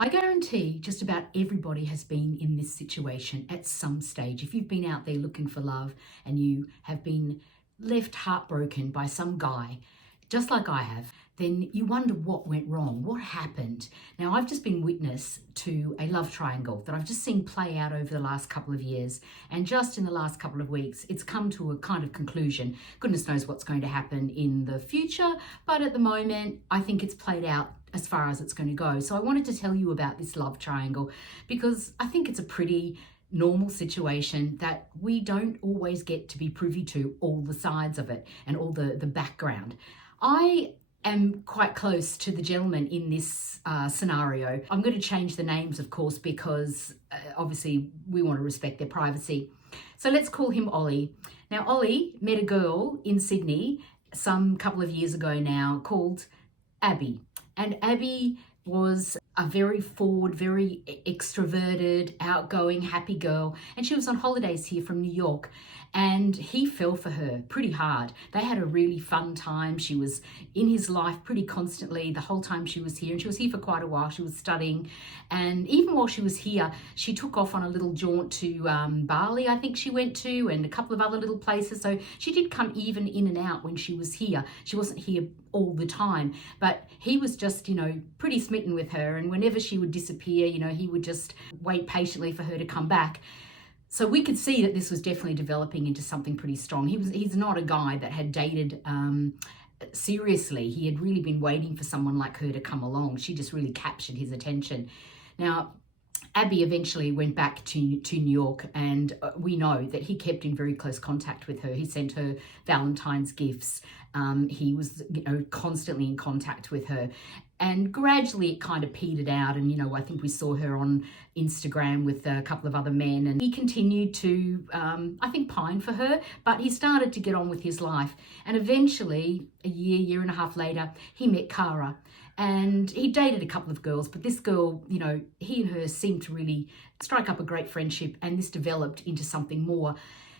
I guarantee just about everybody has been in this situation at some stage. If you've been out there looking for love and you have been left heartbroken by some guy, just like I have, then you wonder what went wrong, what happened. Now, I've just been witness to a love triangle that I've just seen play out over the last couple of years. And just in the last couple of weeks, it's come to a kind of conclusion. Goodness knows what's going to happen in the future, but at the moment, I think it's played out as far as it's going to go. So I wanted to tell you about this love triangle because I think it's a pretty normal situation that we don't always get to be privy to all the sides of it and all the background. I am quite close to the gentleman in this scenario. I'm going to change the names, of course, because obviously we want to respect their privacy. So let's call him Ollie. Now, Ollie met a girl in Sydney some couple of years ago now called Abby. And Abby was a very forward, very extroverted, outgoing, happy girl. And she was on holidays here from New York. And he fell for her pretty hard. They had a really fun time. She was in his life pretty constantly the whole time she was here. And she was here for quite a while. She was studying. And even while she was here, she took off on a little jaunt to Bali, I think she went to, and a couple of other little places. So she did come even in and out when she was here. She wasn't here all the time. But he was just, pretty smitten with her. And whenever she would disappear, he would just wait patiently for her to come back. So we could see that this was definitely developing into something pretty strong. He's not a guy that had dated seriously. He had really been waiting for someone like her to come along. She just really captured his attention. Now, Abby eventually went back to New York, and we know that he kept in very close contact with her. He sent her Valentine's gifts. He was, constantly in contact with her. And gradually it kind of petered out. And, I think we saw her on Instagram with a couple of other men. And he continued to, I think, pine for her. But he started to get on with his life. And eventually, a year and a half later, he met Cara. And he dated a couple of girls. But this girl, he and her seemed to really strike up a great friendship. And this developed into something more.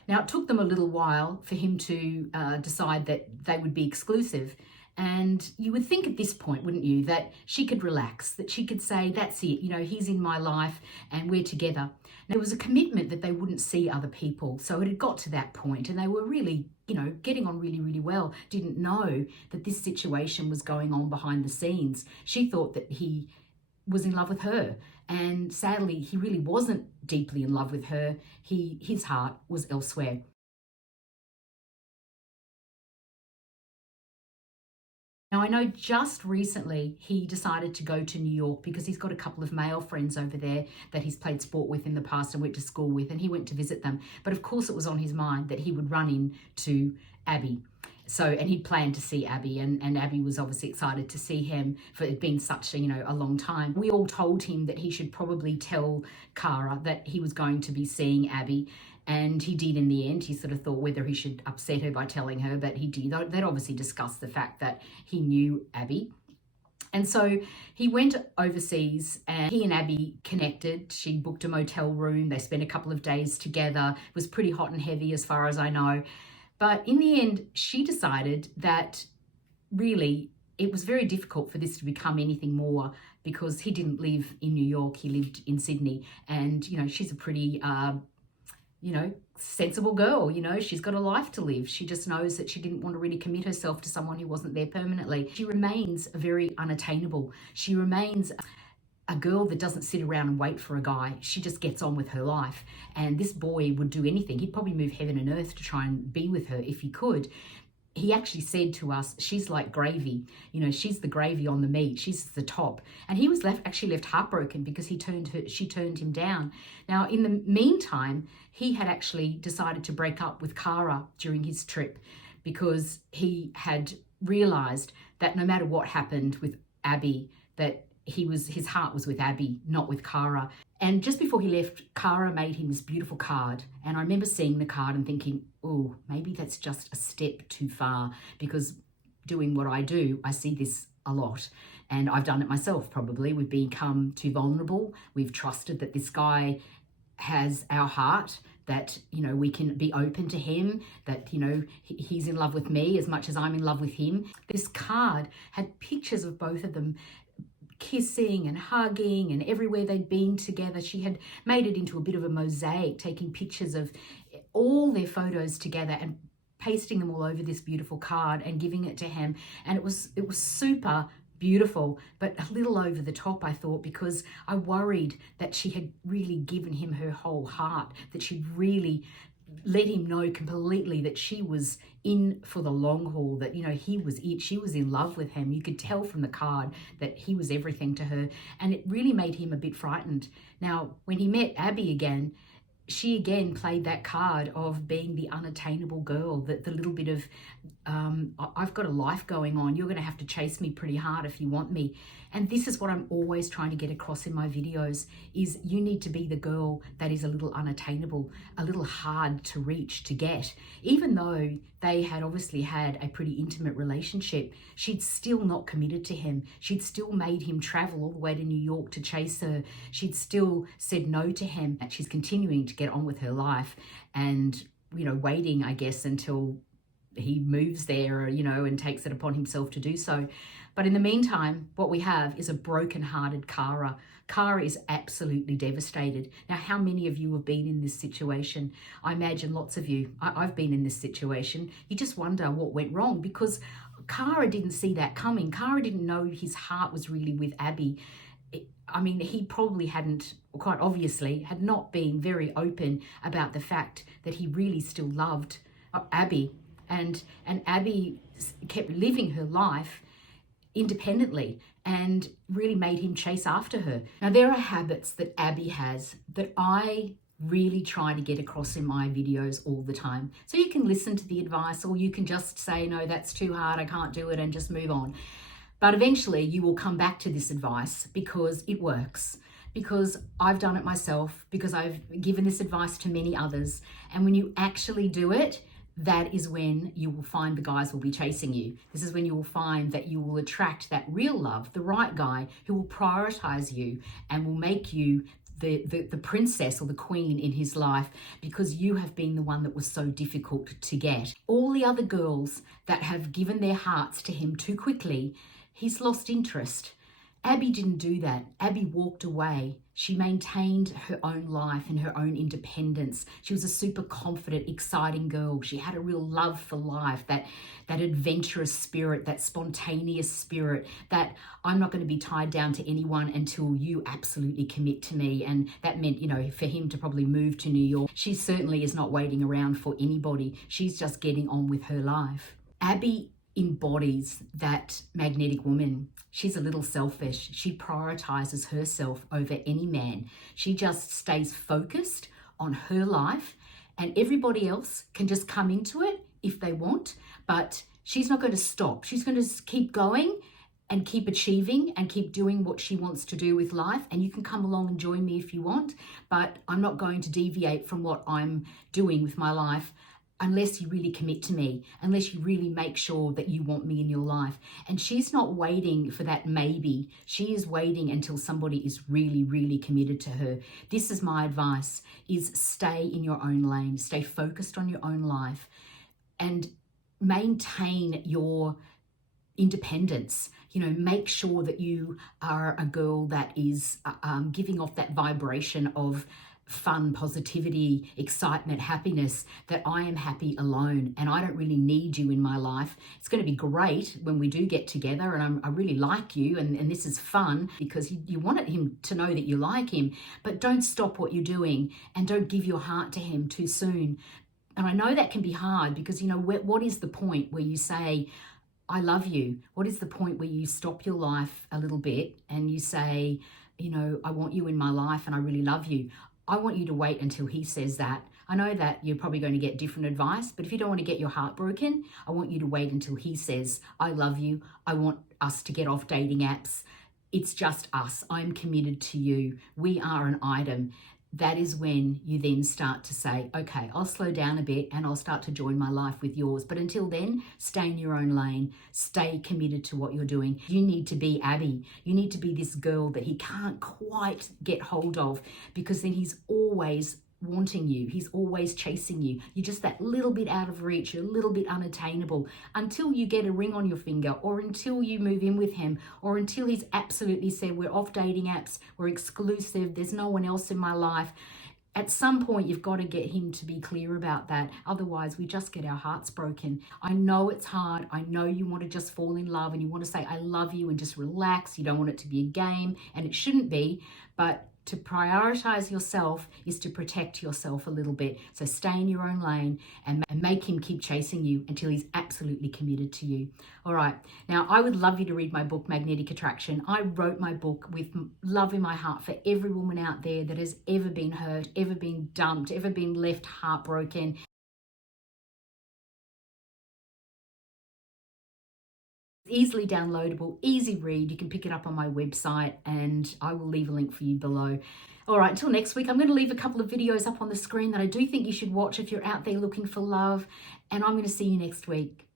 Now, it took them a little while for him to decide that they would be exclusive. And you would think at this point, wouldn't you, that she could relax, that she could say, that's it, he's in my life and we're together. Now, there was a commitment that they wouldn't see other people. So it had got to that point and they were really, getting on really, really well. Didn't know that this situation was going on behind the scenes. She thought that he was in love with her. And sadly, he really wasn't deeply in love with her. His heart was elsewhere. Now, I know just recently he decided to go to New York because he's got a couple of male friends over there that he's played sport with in the past and went to school with, and he went to visit them. But of course, it was on his mind that he would run into Abby. And he'd planned to see Abby, and Abby was obviously excited to see him for it being such a long time. We all told him that he should probably tell Cara that he was going to be seeing Abby. And he did in the end. He sort of thought whether he should upset her by telling her, but he did. They'd obviously discussed the fact that he knew Abby. And so he went overseas and he and Abby connected. She booked a motel room. They spent a couple of days together. It was pretty hot and heavy as far as I know. But in the end, she decided that really it was very difficult for this to become anything more because he didn't live in New York. He lived in Sydney. And, she's a pretty sensible girl, she's got a life to live. She just knows that she didn't want to really commit herself to someone who wasn't there permanently. She remains very unattainable. She remains a girl that doesn't sit around and wait for a guy. She just gets on with her life. And this boy would do anything. He'd probably move heaven and earth to try and be with her if he could. He actually said to us, she's like gravy. She's the gravy on the meat. She's the top. And he was actually left heartbroken because she turned him down. Now, in the meantime, he had actually decided to break up with Cara during his trip because he had realized that no matter what happened with Abby, that his heart was with Abby, not with Cara. And just before he left, Cara made him this beautiful card. And I remember seeing the card and thinking, oh, maybe that's just a step too far, because doing what I do, I see this a lot. And I've done it myself, probably. We've become too vulnerable. We've trusted that this guy has our heart, that, we can be open to him, that, he's in love with me as much as I'm in love with him. This card had pictures of both of them kissing and hugging, and everywhere they'd been together, she had made it into a bit of a mosaic, taking pictures of all their photos together and pasting them all over this beautiful card and giving it to him. And it was super beautiful, but a little over the top, I thought, because I worried that she had really given him her whole heart, that she'd really let him know completely that she was in for the long haul, that, you know, he was it. She was in love with him. You could tell from the card that he was everything to her, and it really made him a bit frightened. Now, when he met Abby again, she again played that card of being the unattainable girl, that the little bit of, I've got a life going on. You're going to have to chase me pretty hard if you want me. And this is what I'm always trying to get across in my videos, is you need to be the girl that is a little unattainable, a little hard to reach, to get. Even though they had obviously had a pretty intimate relationship, she'd still not committed to him. She'd still made him travel all the way to New York to chase her. She'd still said no to him. And she's continuing to get on with her life and, you know, waiting, I guess, until he moves there, you know, and takes it upon himself to do so. But in the meantime, what we have is a broken-hearted Cara. Cara is absolutely devastated. Now, how many of you have been in this situation? I imagine lots of you. I've been in this situation. You just wonder what went wrong, because Cara didn't see that coming. Cara didn't know his heart was really with Abby. I mean, he probably hadn't, quite obviously, had not been very open about the fact that he really still loved Abby. And Abby kept living her life independently and really made him chase after her. Now, there are habits that Abby has that I really try to get across in my videos all the time. So you can listen to the advice, or you can just say, no, that's too hard, I can't do it, and just move on. But eventually you will come back to this advice because it works, because I've done it myself, because I've given this advice to many others. And when you actually do it, that is when you will find the guys will be chasing you. This is when you will find that you will attract that real love, the right guy who will prioritize you and will make you the princess or the queen in his life, because you have been the one that was so difficult to get. All the other girls that have given their hearts to him too quickly, he's lost interest. Abby didn't do that. Abby walked away. She maintained her own life and her own independence. She was a super confident, exciting girl. She had a real love for life, that adventurous spirit, that spontaneous spirit, that I'm not going to be tied down to anyone until you absolutely commit to me. And that meant, you know, for him to probably move to New York. She certainly is not waiting around for anybody. She's just getting on with her life. Abby embodies that magnetic woman. She's a little selfish. She prioritizes herself over any man. She just stays focused on her life, and everybody else can just come into it if they want, but she's not going to stop. She's going to keep going and keep achieving and keep doing what she wants to do with life. And you can come along and join me if you want, but I'm not going to deviate from what I'm doing with my life unless you really commit to me, unless you really make sure that you want me in your life. And she's not waiting for that maybe. She is waiting until somebody is really, really committed to her. This is my advice, is stay in your own lane, stay focused on your own life, and maintain your independence. You know, make sure that you are a girl that is giving off that vibration of fun, positivity, excitement, happiness, that I am happy alone and I don't really need you in my life. It's going to be great when we do get together, and I really like you, and this is fun, because you want him to know that you like him, but don't stop what you're doing and don't give your heart to him too soon. And I know that can be hard, because, you know, what is the point where you say, I love you? What is the point where you stop your life a little bit and you say, you know, I want you in my life and I really love you? I want you to wait until he says that. I know that you're probably going to get different advice, but if you don't want to get your heart broken, I want you to wait until he says, I love you. I want us to get off dating apps. It's just us. I'm committed to you. We are an item. That is when you then start to say, okay, I'll slow down a bit and I'll start to join my life with yours. But until then, stay in your own lane. Stay committed to what you're doing. You need to be Abby. You need to be this girl that he can't quite get hold of, because then he's always wanting you. He's always chasing you. You're just that little bit out of reach, you're a little bit unattainable until you get a ring on your finger, or until you move in with him, or until he's absolutely said, we're off dating apps, we're exclusive, there's no one else in my life. At some point, you've got to get him to be clear about that. Otherwise, we just get our hearts broken. I know it's hard. I know you want to just fall in love and you want to say, I love you, and just relax. You don't want it to be a game, and it shouldn't be. But to prioritize yourself is to protect yourself a little bit. So stay in your own lane and make him keep chasing you until he's absolutely committed to you. All right. Now, I would love you to read my book, Magnetic Attraction. I wrote my book with love in my heart for every woman out there that has ever been hurt, ever been dumped, ever been left heartbroken. Easily downloadable, easy read. You can pick it up on my website, and I will leave a link for you below. All right, until next week, I'm going to leave a couple of videos up on the screen that I do think you should watch if you're out there looking for love, and I'm going to see you next week.